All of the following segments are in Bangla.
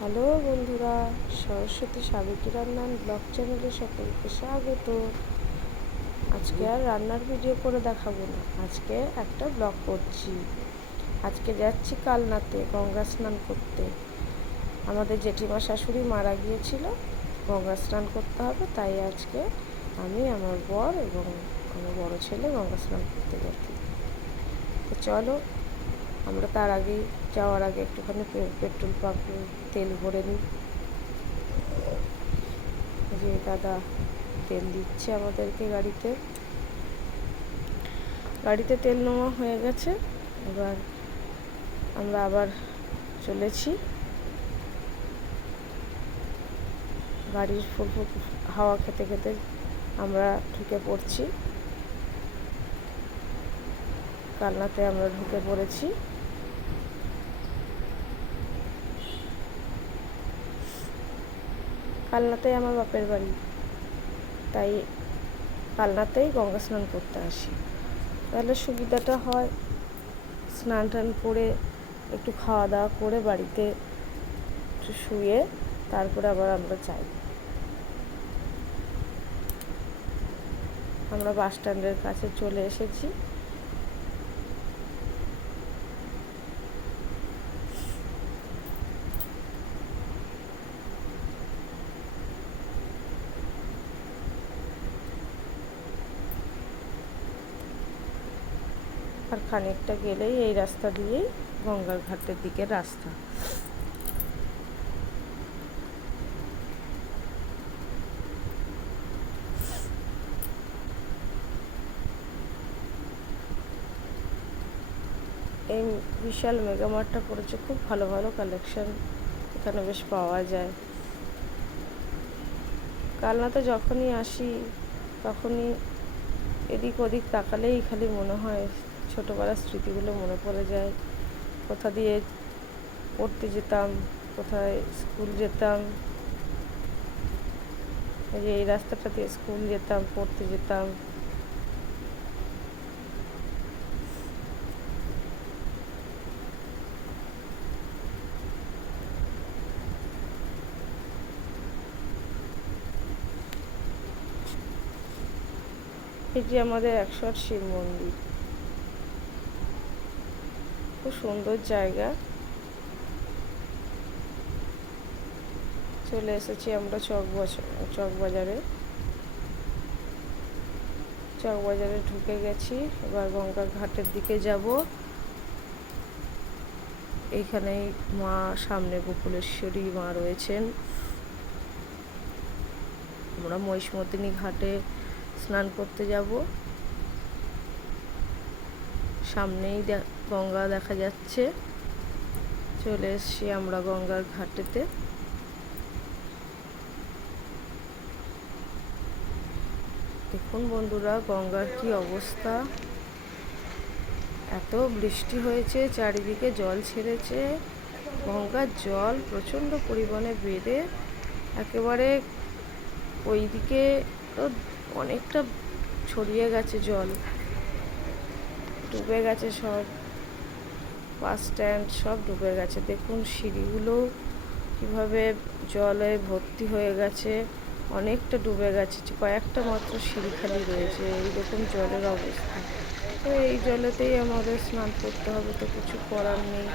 হ্যালো বন্ধুরা, সরস্বতী সাবেকি রান্নার ব্লগ চ্যানেলে সকলকে স্বাগত। আজকে আর রান্নার ভিডিও করে দেখাবো না, আজকে একটা ব্লগ করছি। আজকে যাচ্ছি কালনাতে গঙ্গা স্নান করতে। আমাদের জেঠিমা শাশুড়ি মারা গিয়েছিল, গঙ্গা স্নান করতে হবে, তাই আজকে আমি, আমার বর এবং আমার বড় ছেলে গঙ্গা স্নান করতে যাচ্ছি। তো চলো, আমরা তার আগেই যাওয়ার আগে একটুখানি পেট্রোল পাম্পে তেল ভরে নিই। যে দাদা তেল দিচ্ছে আমাদেরকে গাড়িতে তেল নেওয়া হয়ে গেছে। এবার আমরা আবার চলেছি। গাড়ির ফুল হাওয়া খেতে খেতে আমরা ঢুকে পড়ছি কালনাতে। আমরা ঢুকে পড়েছি। কালনাতেই আমার বাপের বাড়ি, তাই কালনাতেই গঙ্গা স্নান করতে আসি। তাহলে সুবিধাটা হয়, স্নান টান করে একটু খাওয়া দাওয়া করে বাড়িতে একটু শুয়ে তারপরে আবার আমরা যাই। আমরা বাস স্ট্যান্ডের কাছে চলে এসেছি। আর খানিকটা গেলেই এই রাস্তা দিয়েই গঙ্গার ঘাটের দিকের রাস্তা। এই বিশাল মেগামার্টটা করেছে, খুব ভালো ভালো কালেকশন এখানে বেশ পাওয়া যায়। কালনাতে যখনই আসি তখনই এদিক ওদিক তাকালেই খালি মনে হয় ছোটোবেলার স্মৃতিগুলো মনে পড়ে যায়। কোথা দিয়ে পড়তে যেতাম, কোথায় স্কুল যেতাম। এই রাস্তাটা দিয়ে স্কুল যেতাম, পড়তে যেতাম। এটি আমাদের ১০৮ শিব মন্দির, খুব সুন্দর জায়গা। চলে এসেছি আমরা চকবাজারে ঢুকে গেছি। এবার গঙ্গার ঘাটের দিকে যাব। এইখানেই মা, সামনে গোকুলেশ্বরী মা রয়েছেন। আমরা মহিষমর্দিনী ঘাটে স্নান করতে যাব। সামনেই গঙ্গা দেখা যাচ্ছে। চলে এসেছি আমরা গঙ্গার ঘাটেতে। দেখুন বন্ধুরা, গঙ্গার কি অবস্থা! এত বৃষ্টি হয়েছে, চারিদিকে জল ছেড়েছে। গঙ্গার জল প্রচণ্ড পরিমাণে বেড়ে একেবারে ওই দিকে তো অনেকটা ছড়িয়ে গেছে জল, ডুবে গেছে সব। বাস স্ট্যান্ড সব ডুবে গেছে। দেখুন সিঁড়িগুলো কীভাবে জলে ভর্তি হয়ে গেছে, অনেকটা ডুবে গেছে। কয়েকটা মাত্র সিঁড়ি খালি রয়েছে। এইরকম জলের অবস্থা। তো এই জলেতেই আমাদের স্নান করতে হবে, তো কিছু করার নেই।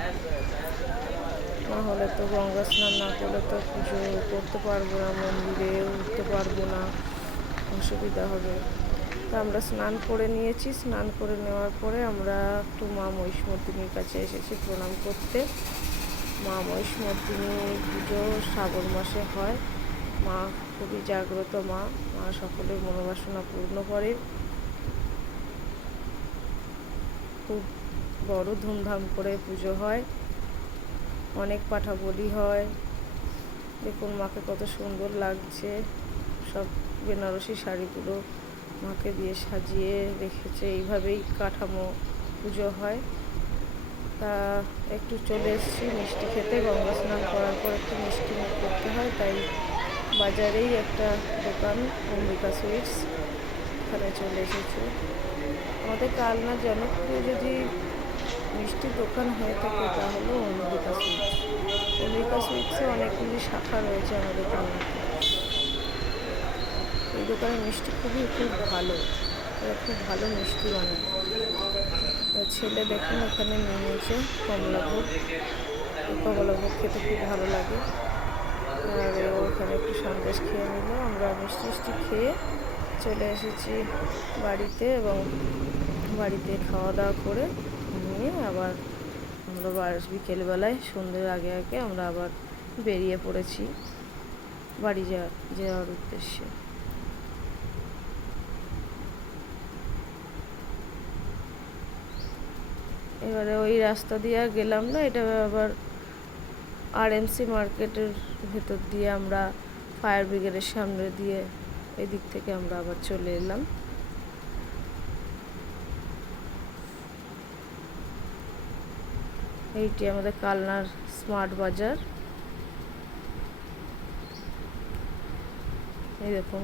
না হলে তো গঙ্গা স্নান না করলে তো পুজো করতে পারবো না, মন্দিরে উঠতে পারবো না, অসুবিধা হবে। তো আমরা স্নান করে নিয়েছি। স্নান করে নেওয়ার পরে আমরা একটু মা মহিষমর্দিনীর কাছে এসেছি প্রণাম করতে। মা মহিষমর্দিনী পুজো শ্রাবণ মাসে হয়। মা খুবই জাগ্রত মা, মা সকলের মনোবাসনা পূর্ণ করে। খুব বড় ধুমধাম করে পুজো হয়, অনেক পাঠা বলি হয়। দেখুন মাকে কত সুন্দর লাগছে। সব বেনারসি শাড়িগুলো মাকে দিয়ে সাজিয়ে রেখেছে। এইভাবেই কাঠামো পুজো হয়। তা একটু চলে এসেছি মিষ্টি খেতে। গঙ্গা স্নান করার পর একটু মিষ্টি মুখ করতে হয়, তাই বাজারেই একটা দোকান, অম্বিকা সুইটস, এখানে চলে এসেছি। আমাদের কালনা জনপ্রিয় যদি মিষ্টির দোকান হয়ে থাকে তাহলে অম্বিকা সুইটস। কবিকা সুইটসে অনেকগুলি শাখা রয়েছে আমাদের কালনাতে। এই দোকানের মিষ্টি খুব ভালো, এরা খুব ভালো মিষ্টি বানায়। ছেলে দেখুন এখানে নিয়ে নিয়েছে কমলাভোগ। এই কমলাভোগ খেতে খুব ভালো লাগে। আর ওখানে একটু সন্দেশ খেয়ে নিল। আমরা মিষ্টি খেয়ে চলে এসেছি বাড়িতে, এবং বাড়িতে খাওয়া দাওয়া করে নিয়ে আবার আমরা বিকেলবেলায় সন্ধ্যের আগে আমরা আবার বেরিয়ে পড়েছি বাড়ি যাওয়ার উদ্দেশ্যে। এবারে ওই রাস্তা দিয়ে আর গেলাম না, এটা আবার আরএমসি মার্কেটের ভেতর দিয়ে আমরা ফায়ার ব্রিগেডের সামনে দিয়ে এই দিক থেকে আমরা আবার চলে এলাম। এইটি আমাদের কালনার স্মার্ট বাজার। এই দেখুন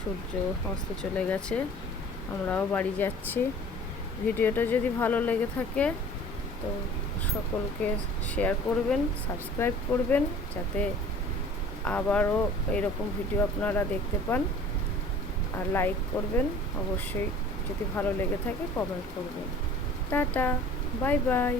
সূর্য অস্ত চলে গেছে, আমরাও বাড়ি যাচ্ছি। ভিডিওটা যদি ভালো লেগে থাকে তো সকলকে শেয়ার করবেন, সাবস্ক্রাইব করবেন, যাতে আবারও এরকম ভিডিও আপনারা দেখতে পান। আর লাইক করবেন অবশ্যই, যদি ভালো লেগে থাকে কমেন্ট করবেন। Tata, bye bye.